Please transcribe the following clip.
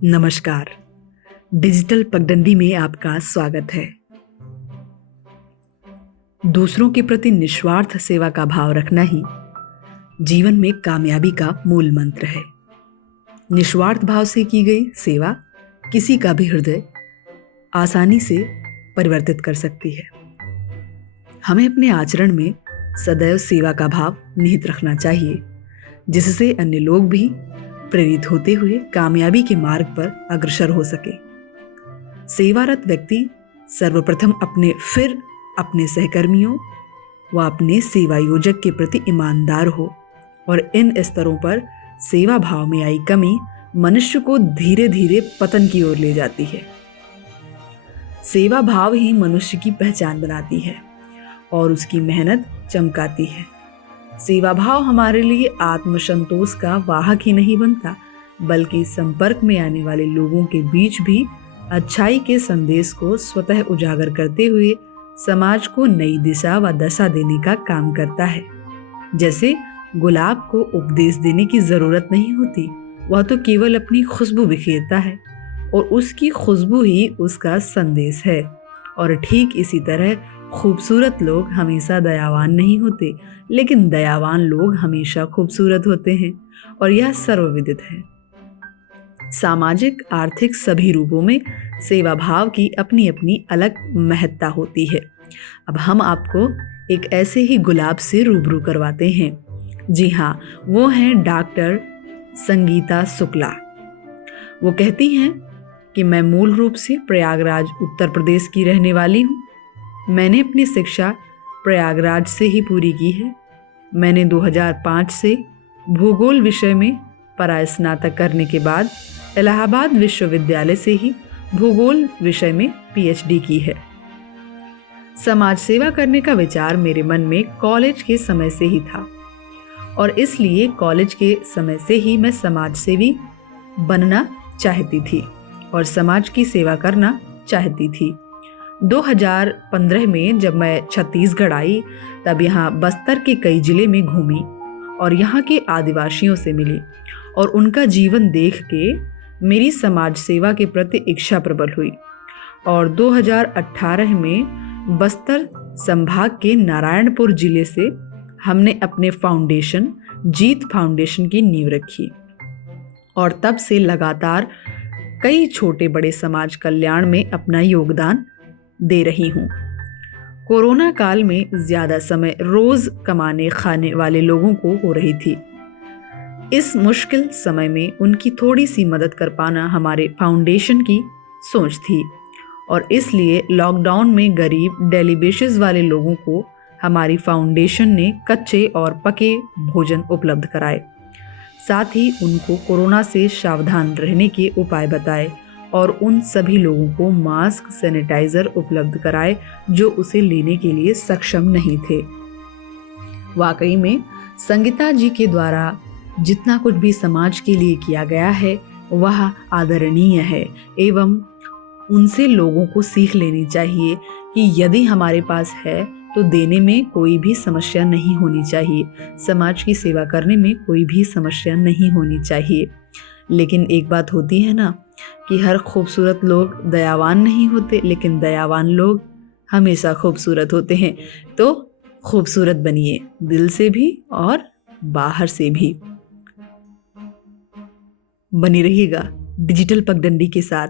नमस्कार। डिजिटल पगडंडी में आपका स्वागत है। दूसरों के प्रति निस्वार्थ सेवा का भाव रखना ही जीवन में कामयाबी का मूल मंत्र है। निस्वार्थ भाव से की गई सेवा किसी का भी हृदय आसानी से परिवर्तित कर सकती है। हमें अपने आचरण में सदैव सेवा का भाव निहित रखना चाहिए, जिससे अन्य लोग भी प्रेरित होते हुए कामयाबी के मार्ग पर अग्रसर हो सके। सेवारत व्यक्ति सर्वप्रथम अपने सहकर्मियों व अपने सेवा योजक के प्रति ईमानदार हो और इन स्तरों पर सेवा भाव में आई कमी मनुष्य को धीरे धीरे पतन की ओर ले जाती है। सेवा भाव ही मनुष्य की पहचान बनाती है और उसकी मेहनत चमकाती है। सेवा भाव हमारे लिए आत्मसंतोष का वाहक ही नहीं बनता, बल्कि संपर्क में आने वाले लोगों के बीच भी अच्छाई के संदेश को स्वतः उजागर करते हुए समाज को नई दिशा व दशा देने का काम करता है। जैसे गुलाब को उपदेश देने की जरूरत नहीं होती, वह तो केवल अपनी खुशबू बिखेरता है और उसकी खुशबू ही उसका संदेश है। और ठीक इसी तरह खूबसूरत लोग हमेशा दयावान नहीं होते, लेकिन दयावान लोग हमेशा खूबसूरत होते हैं और यह सर्वविदित है। सामाजिक आर्थिक सभी रूपों में सेवा भाव की अपनी अपनी अलग महत्ता होती है। अब हम आपको एक ऐसे ही गुलाब से रूबरू करवाते हैं। जी हाँ, वो हैं डॉक्टर संगीता शुक्ला। वो कहती हैं कि मैं मूल रूप से प्रयागराज उत्तर प्रदेश की रहने वाली हूँ। मैंने अपनी शिक्षा प्रयागराज से ही पूरी की है। मैंने 2005 से भूगोल विषय में परास्नातक करने के बाद इलाहाबाद विश्वविद्यालय से ही भूगोल विषय में पीएचडी की है। समाज सेवा करने का विचार मेरे मन में कॉलेज के समय से ही था और इसलिए कॉलेज के समय से ही मैं समाज सेवी बनना चाहती थी और समाज की सेवा करना चाहती थी। 2015 में जब मैं छत्तीसगढ़ आई, तब यहाँ बस्तर के कई जिले में घूमी और यहाँ के आदिवासियों से मिली और उनका जीवन देख के मेरी समाज सेवा के प्रति इच्छा प्रबल हुई। और 2018 में बस्तर संभाग के नारायणपुर जिले से हमने अपने फाउंडेशन जीत फाउंडेशन की नींव रखी और तब से लगातार कई छोटे बड़े समाज कल्याण में अपना योगदान दे रही हूँ। कोरोना काल में ज्यादा समय रोज कमाने खाने वाले लोगों को हो रही थी। इस मुश्किल समय में उनकी थोड़ी सी मदद कर पाना हमारे फाउंडेशन की सोच थी और इसलिए लॉकडाउन में गरीब डेली बेसिस वाले लोगों को हमारी फाउंडेशन ने कच्चे और पके भोजन उपलब्ध कराए। साथ ही उनको कोरोना से सावधान रहने के उपाय बताए और उन सभी लोगों को मास्क सैनिटाइजर उपलब्ध कराए जो उसे लेने के लिए सक्षम नहीं थे। वाकई में संगीता जी के द्वारा जितना कुछ भी समाज के लिए किया गया है वह आदरणीय है एवं उनसे लोगों को सीख लेनी चाहिए कि यदि हमारे पास है तो देने में कोई भी समस्या नहीं होनी चाहिए। समाज की सेवा करने में कोई भी समस्या नहीं होनी चाहिए। लेकिन एक बात होती है ना कि हर खूबसूरत लोग दयावान नहीं होते, लेकिन दयावान लोग हमेशा खूबसूरत होते हैं। तो खूबसूरत बनिए, दिल से भी और बाहर से भी। बनी रहिएगा डिजिटल पगडंडी के साथ।